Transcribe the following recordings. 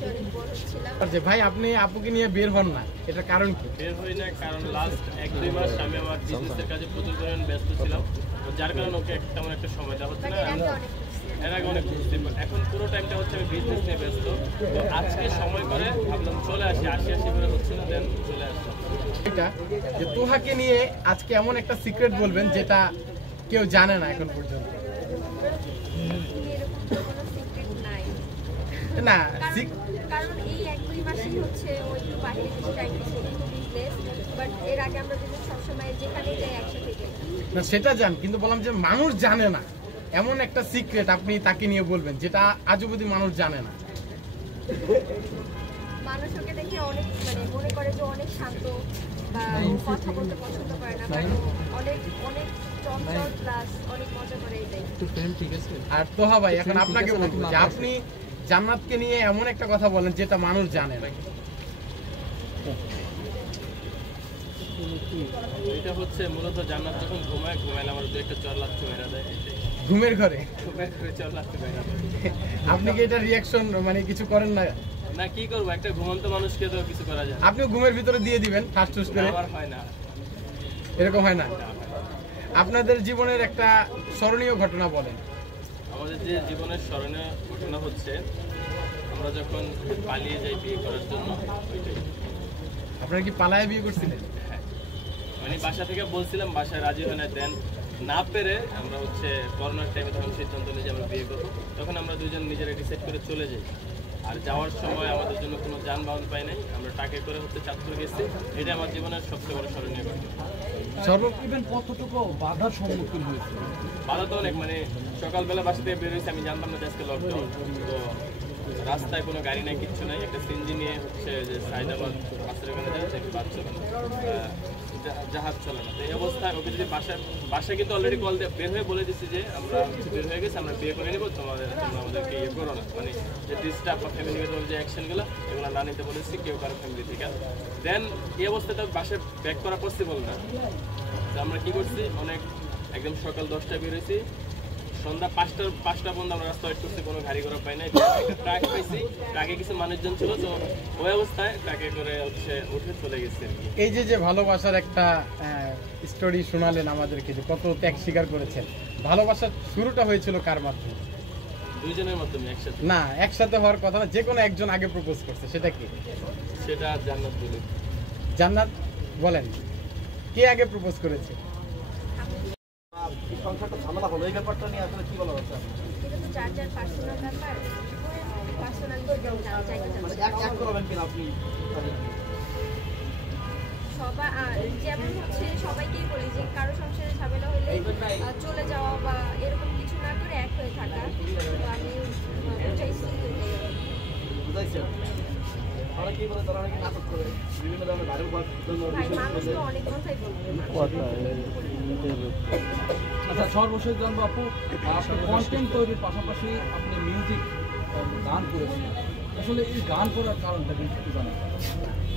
বয়সে অনেক বড় ছিলাম। আচ্ছা ভাই, আপনি আপুকে নিয়ে বের হন না, এটা কারণ কি? বের হই না কারণ লাস্ট 1-2 মাস আমি আমার বিজনেসের কাজে প্রচুর পরিমাণ ব্যস্ত ছিলাম, তো যার কারণে ওকে তেমন একটা সময় দেওয়া হচ্ছে না। এর আগে অনেক ঘুরছি, এখন পুরো টাইমটা হচ্ছে আমি বিজনেস নিয়ে ব্যস্ত। তো আজকে সময় করে ভাবলাম চলে আসি করে হচ্ছে না, দেন চলে আসলাম। এটা যে তোহাকে নিয়ে আজকে এমন একটা সিক্রেট বলবেন যেটা কেউ জানে না এখন পর্যন্ত। না, কারণ এই 1-2 মাসই হচ্ছে ও একটু বাইরে কিছু টাইম দিচ্ছে বিজনেস, বাট এর আগে আমরা যদি সবসময় যেখানে যাই একসাথে যাই। না সেটা জান, কিন্তু বললাম যে মানুষ জানে না এমন একটা সিক্রেট আপনি তাকে নিয়ে বলবেন যেটা আজ অবধি মানুষ জানে না। মানুষ ওকে দেখে অনেক মনে করে যে অনেক শান্ত বা কথা বলতে পছন্দ করে না, বাট অনেক অনেক চঞ্চল প্লাস অনেক মজা করে এটাই। আর তোহা ভাই, এখন আপনাকে বলবো যে আপনি জান্নাতকে নিয়ে এমন একটা কথা বলেন যেটা মানুষ জানে না। এটা হচ্ছে মূলত জান্নাত যখন ঘুমাইলে আমার একটা চর লাগছে মেরা দেয়, ঘুমের ঘরে চর লাগছে মেরা। আপনি কি এটা রিয়াকশন কিছু করেন না? না, কি করবো, একটা ঘুমন্ত মানুষকে তো কিছু করা যায়। আপনিও ঘুমের ভিতরে দিয়ে দিবেন ঠাস ঠুস করে? হয় না, এরকম হয় না। আপনাদের জীবনের একটা স্মরণীয় ঘটনা বলেন। আমাদের যে জীবনের স্মরণীয় ঘটনা হচ্ছে আমরা যখন পালিয়ে যাই বিয়ে করার জন্য। আপনারা কি পালায়ে বিয়ে করছিলেন? হ্যাঁ, মানে বাসা থেকে বলছিলাম, বাসায় রাজি হয় না, দেন না পেরে আমরা হচ্ছে করোনার টাইমে তখন সিদ্ধান্ত নিয়ে যে আমরা বিয়ে করবো। তখন আমরা দুজন নিজেরা ডিসাইড করে চলে যাই। আর যাওয়ার সময় আমাদের জন্য কোনো যানবাহন পাই নাই, আমরা টাকে করে হচ্ছে চাঁদপুর গেছি। এটা আমার জীবনের সবচেয়ে বড় স্মরণীয় ঘটনা। কতটুকু বাধার সম্মুখীন হয়েছে? বাধা তো অনেক, মানে সকালবেলা বাসা থেকে বের হয়েছে, আমি জানতাম না আজকে লকডাউন, তো রাস্তায় কোনো গাড়ি নাই, কিচ্ছু নাই। একটা সিএনজি নিয়ে হচ্ছে যে সাইদাবাদ রাস্তার ওখানে যাচ্ছে, বাস চলে না, জাহাজ চলে না। তো এই অবস্থায় ওকে যদি বাসায় কিন্তু অলরেডি কল দিয়ে বের হয়ে বলে দিচ্ছি যে আমরা বের হয়ে গেছি, আমরা বিয়ে করে নেবো, তোমরা আমাদেরকে ইয়ে করো না, মানে যে ডিস্টার্ব বা ফ্যামিলিগত যে অ্যাকশনগুলো এগুলো না নিতে বলেছি কেউ কারো ফ্যামিলি থেকে। দেন এই অবস্থায় তো বাসায় ব্যাক করা পসিবল না। তো আমরা কী করছি, একদম সকাল 10টায় বেরোয়েছি, সন্ধ্যা 5টা পর্যন্ত আমরা রাস্তা ওয়েট করছি, কোনো গাড়ি ঘোড়া পাই নাই। একটা ট্রাক পাইছি, ট্রাকে কিছু মানুষজন ছিল, তো ওই অবস্থায় ট্রাকে করে হচ্ছে উঠে চলে গেছে। এই যে ভালোবাসার একটা স্টোরি শোনালেন আমাদেরকে, যে কত ত্যাগ স্বীকার করেছেন, ভালোবাসার শুরুটা হয়েছিল কার মাধ্যমে? দুইজনের মাধ্যমে একসাথে? না, একসাথে হওয়ার কথা না, যে কোনো একজন আগে প্রপোজ করছে, সেটা কি? সেটা জান্নাত বলে। জান্নাত বলেন, কে আগে প্রপোজ করেছে? সংসারটা ঝামেলা হলো, এই ব্যাপারটা নিয়ে আসলে কি বলা হচ্ছে? এটা তো যার যার পার্সোনাল ব্যাপার, পার্সোনাল এক করবেন কিনা আপনি? সবাই যেমন হচ্ছে সবাইকেই বলি যে কারো সংসারে ঝামেলা হলে চলে যাওয়া বা এরকম কিছু না করে এক হয়ে থাকা। তো আমি বুঝাইছেন ওরা কি বলে, তারা অনেকে নাটক করে বিভিন্ন ধরনের ভাইরাল মানুষ তো অনেক কথাই বলবে। আচ্ছা, সর্বশেষ জানবো আপু, আপনি কন্টেন্ট তৈরির পাশাপাশি আপনি মিউজিক গান করেছেন, আসলে এই গান করার কারণটা একটু জানান।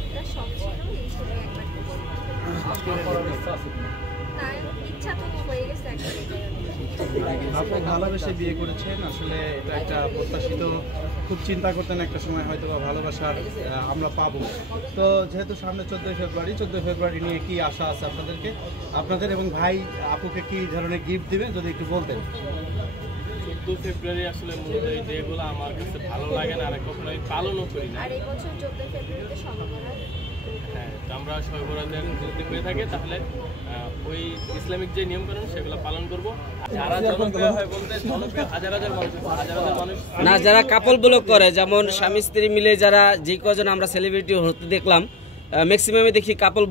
এটা সব ছিল, এই ছিল একবার করার ইচ্ছা আছে কিনা? তাই ইচ্ছা তো হয়ে গেছে একবার। আপনি ভালোবেসে বিয়ে করেছেন, আসলে এটা একটা প্রত্যাশিত, খুব চিন্তা করতেন একটা সময় হয়তো বা ভালোবাসার আমরা পাবো। তো যেহেতু সামনে 14 ফেব্রুয়ারি নিয়ে কি আশা আছে আপনাদের এবং ভাই আপুকে কি ধরনের গিফট দিবেন যদি একটু বলতেন? 14 ফেব্রুয়ারি আসলে মূলত এই ডেগুলো আমার কাছে ভালো লাগে না, আর কখনো আমি পালনও করি না। আর এই বছর 14 ফেব্রুয়ারিতে সমাবর্তন। হ্যাঁ, তো আমরা শবে বরাতের যদি হয়ে থাকে তাহলে ওই ইসলামিক যে নিয়মকানুন সেগুলো পালন করবো। যারা জনপ্রিয় হয় বলতে জনপ্রিয় হাজার হাজার মানুষ না, যারা কাপল ব্লগ করে, যেমন স্বামী স্ত্রী মিলে যারা যে কজন আমরা সেলিব্রিটি হতে দেখলাম, ম্যাক্সিমামে দেখি কাপল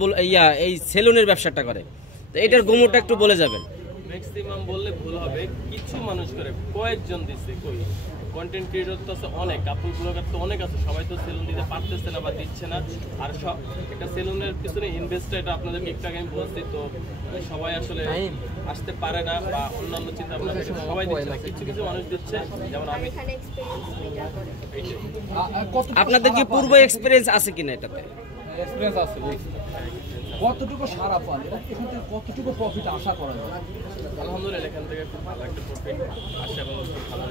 এই সেলুনের ব্যবসাটা করে। তো এটার গুমরটা একটু বলে যাবেন। ম্যাক্সিমাম বললে ভুল হবে, কিছু মানুষ করে, কয়েকজন দিচ্ছে। কন্টেন্ট ক্রিয়েটর তো আছে অনেক, কাপল ব্লগার তো অনেক আছে, সবাই তো সেলুন দিতে পারতেছে না বা দিচ্ছে না। আর সব একটা সেলুনের পিছনে ইনভেস্টটা, এটা আপনাদেরকে একটু আগে আমি বলছি, তো সবাই আসলে আসতে পারে না বা অন্যান্য চিন্তা ভাবনা সবাই দিচ্ছে, কিছু কিছু মানুষ দিচ্ছে, যেমন আমি। আপনাদের কি পূর্ব এক্সপিরিয়েন্স আছে কিনা এটাতে? এক্সপিরিয়েন্স আছে, কতটুকু সারা পান, এখান থেকে কতটুকু প্রফিট আশা করা যায়? আলহামদুলিল্লাহ এখান থেকে খুব ভালো একটা প্রফিট আসে এবং খুব ভালো